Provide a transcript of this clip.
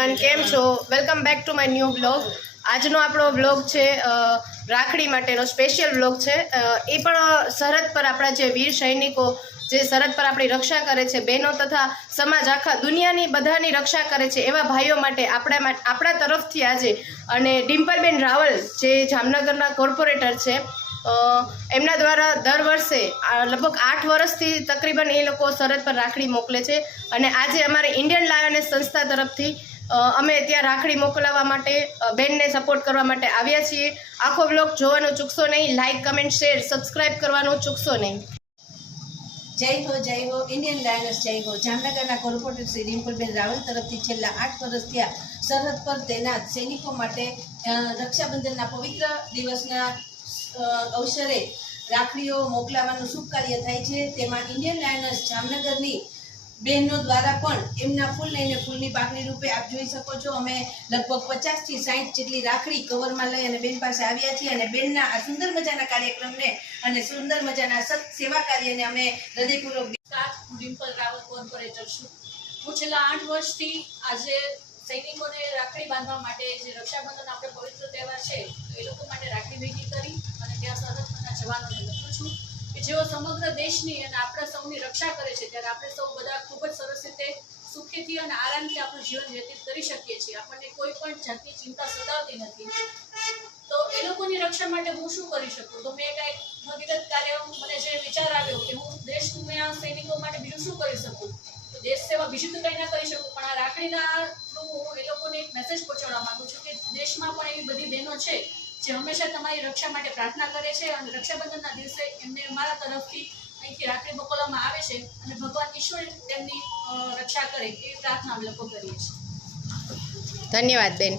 Everyone, કેમ છો? Welcome back to my new blog. આજનો આપણો બ્લોગ છે રાખડી માટેનો સ્પેશિયલ બ્લોગ છે. એ પણ સરહદ પર આપણા જે વીર સૈનિકો જે સરહદ પર આપણી રક્ષા કરે છે, બહેનો તથા સમાજ આખા દુનિયાની બધાની રક્ષા કરે છે, એવા ભાઈઓ માટે આપણા તરફથી આજે અને ડિમ્પલબેન રાવલ જે જામનગરના કોર્પોરેટર છે, એમના દ્વારા દર વર્ષે લગભગ 8 વર્ષથી તકરીબન એ લોકો સરહદ પર રાખડી મોકલે છે. અને આજે અમારે ઇન્ડિયન લાયનેસ સંસ્થા તરફથી અમે ત્યાં રાખડી મોકલાવવા માટે બેનને સપોર્ટ કરવા માટે આવ્યા છીએ. આખો બ્લોગ જોવાનું ચૂકશો નહીં. લાઇક, કમેન્ટ, શેર, સબસ્ક્રાઇબ કરવાનું ચૂકશો નહીં. જય હો ઇન્ડિયન લાયનસ જય હો. જામનગરના કોર્પોરેટર શ્રી ડિમ્પલબેન રાવલ તરફથી છેલ્લા 8 વર્ષથી સરહદ પર તૈનાત સૈનિકો માટે રક્ષાબંધનના પવિત્ર દિવસના અવસરે રાખડીઓ મોકલાવાનું શુભ કાર્ય થાય છે. તેમાં ઇન્ડિયન લાયનસ જામનગરની બહેનો દ્વારા પણ એમના ફૂલ લઈને ફૂલની પાકડી રૂપે આપ જોઈ શકો છો. અમે લગભગ 50 થી 60 જેટલી રાખડી કવરમાં લઈ અને બેન પાસે આવ્યા છીએ અને બેનના આ સુંદર મજાના કાર્યક્રમને અને સુંદર મજાના સત સેવા કાર્યને અમે હૃદયપૂર્વક. હું ડિમ્પલ રાવલ કોર્પોરેટર છું. હું છેલ્લા 8 વર્ષથી આજે સૈનિકોને રાખડી બાંધવા માટે જે રક્ષાબંધન આપણે પવિત્ર તહેવાર છે એ લોકો માટે રાખડી ભેગી કરી અને ત્યાં સરહદના જવાનોને લખું છું કે જેઓ સમગ્ર દેશની અને આપણા સૌની રક્ષા કરે છે, ત્યારે આપણે સૌ બધા ખૂબ જ સરસ રીતે સુખીથી અને આરામથી આપણું જીવન વ્યતીત કરી શકીએ છીએ. આપણને કોઈ પણ જાતની ચિંતા સતાવતી નથી. તો એ લોકોની રક્ષા માટે હું શું કરી શકું? તો મેં કાંઈક ભગીરથ કાર્ય, મને જે વિચાર આવ્યો કે હું દેશના સૈનિકો માટે બીજું શું કરી શકું. તો દેશ સેવા બીજું તો કંઈ ના કરી શકું, પણ આ રાખડીના થ્રુ હું એ લોકોને એક મેસેજ પહોંચાડવા માંગુ છું કે દેશમાં પણ એવી બધી બહેનો છે જે હંમેશા તમારી રક્ષા માટે પ્રાર્થના કરે છે અને રક્ષાબંધનના દિવસે એમને અમારા તરફથી અહીંથી રાખડી મોકલવામાં આવે છે અને ભગવાન ઈશ્વર તેમની રક્ષા કરે એ પ્રાર્થના અમે લોકો કરીએ છીએ. ધન્યવાદ બેન.